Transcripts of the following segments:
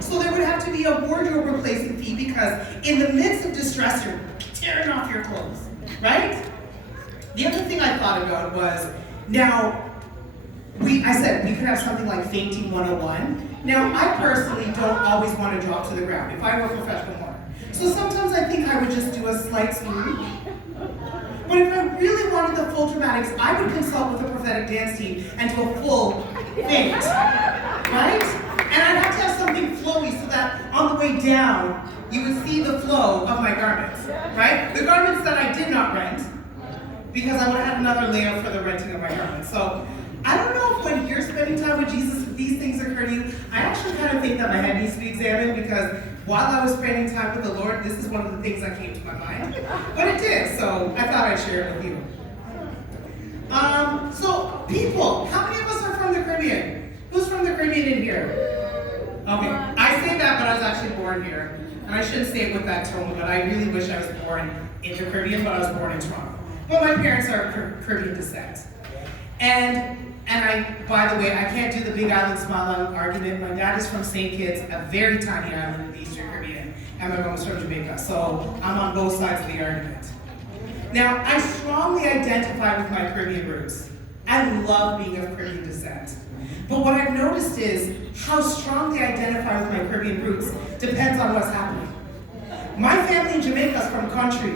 So there would have to be a wardrobe replacement fee because in the midst of distress, you're tearing off your clothes, right? The other thing I thought about was, now, I said we could have something like Fainting 101. Now, I personally don't always want to drop to the ground if I were a professional mourner. So sometimes I think I would just do a slight smooth. But if I really wanted the full dramatics, I would consult with a prophetic dance team and do a full faint, right? And I'd have to have something flowy so that on the way down, you would see the flow of my garments, right? The garments that I did not rent, because I would have had another layer for the renting of my garments. So I don't know if when you're spending time with Jesus, if these things occur to you. I actually kind of think that my head needs to be examined because while I was spending time with the Lord, this is one of the things that came to my mind. But it did, so I thought I'd share it with you. So people, how many of us are from the Caribbean? Who's from the Caribbean in here? Okay, I say that, but I was actually born here. And I shouldn't say it with that tone, but I really wish I was born in the Caribbean, but I was born in Toronto. Well, my parents are of Caribbean descent. And by the way, I can't do the Big Island Small Island argument. My dad is from St. Kitts, a very tiny island in the Eastern Caribbean, and my mom is from Jamaica, so I'm on both sides of the argument. Now, I strongly identify with my Caribbean roots. I love being of Caribbean descent. But what I've noticed is how strongly I identify with my Caribbean roots depends on what's happening. My family in Jamaica is from country.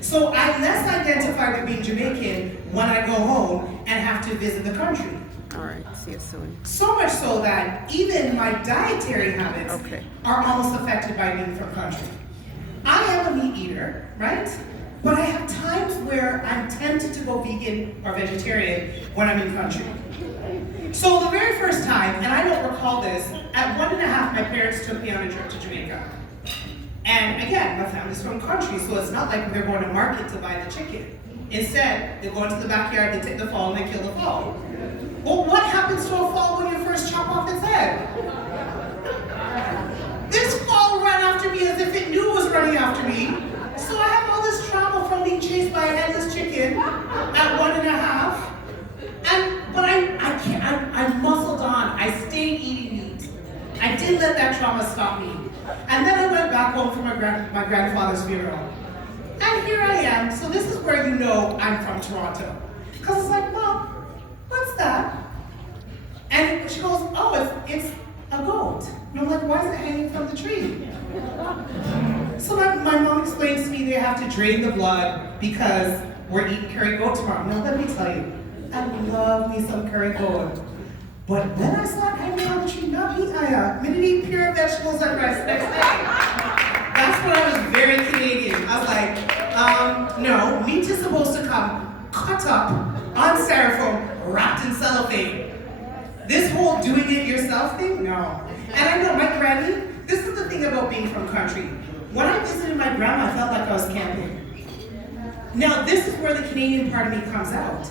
So I less identify with being Jamaican when I go home and have to visit the country. All right, see you soon. So much so that even my dietary habits are almost affected by being from country. I am a meat eater, right? But I have times where I'm tempted to go vegan or vegetarian when I'm in country. So the very first time, and I don't recall this, at 1.5, my parents took me on a trip to Jamaica. And again, my family's from country, so it's not like they're going to market to buy the chicken. Instead, they go into the backyard, they take the fowl, and they kill the fowl. Well, what happens to a fowl when you first chop off its head? This fowl ran after me as if it knew it was running after me. So I have all this trauma from being chased by a headless chicken at 1.5. But I muscled on. I stayed eating meat. I didn't let that trauma stop me. And then I went back home for my grandfather's funeral. And here I am. So this is where you know I'm from Toronto. Because it's like, Mom, what's that? And she goes, oh, it's a goat. And I'm like, why is it hanging from the tree? So my mom explains to me they have to drain the blood because we're eating curry goat tomorrow. Now let me tell you, I love me some curry goat. But when I saw it hanging on the tree, not meat, I didn't eat pure vegetables and rice the next day. That's when I was very Canadian. I was like, no, meat is supposed to come cut up on styrofoam, wrapped in cellophane. This whole doing it yourself thing, no. And I know my granny, this is the thing about being from country. When I visited my grandma, I felt like I was camping. Now, this is where the Canadian part of me comes out.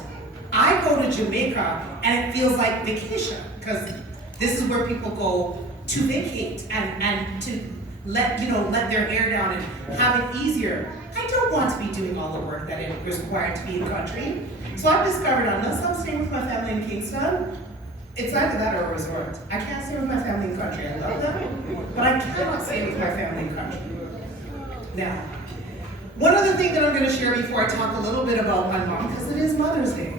I go to Jamaica and it feels like vacation because this is where people go to vacate and to let their hair down and have it easier. I don't want to be doing all the work that it is required to be in country. So I've discovered unless I'm staying with my family in Kingston, it's either that or a resort. I can't stay with my family in country. I love them, but I cannot stay with my family in country. Now, one other thing that I'm going to share before I talk a little bit about my mom, because it is Mother's Day.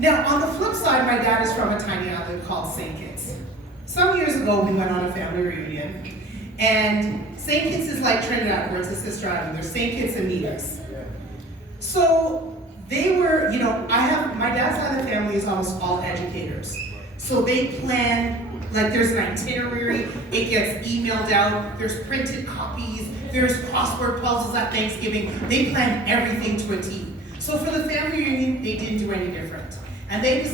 Now, on the flip side, my dad is from a tiny island called St. Kitts. Some years ago, we went on a family reunion, and St. Kitts is like Trinidad, where it's a sister island. There's St. Kitts and Nevis. So they were, my dad's side of the family is almost all educators. So they plan, like there's an itinerary, it gets emailed out, there's printed copies, there's crossword puzzles at Thanksgiving. They plan everything to a T. So for the family reunion, they didn't do any different. And they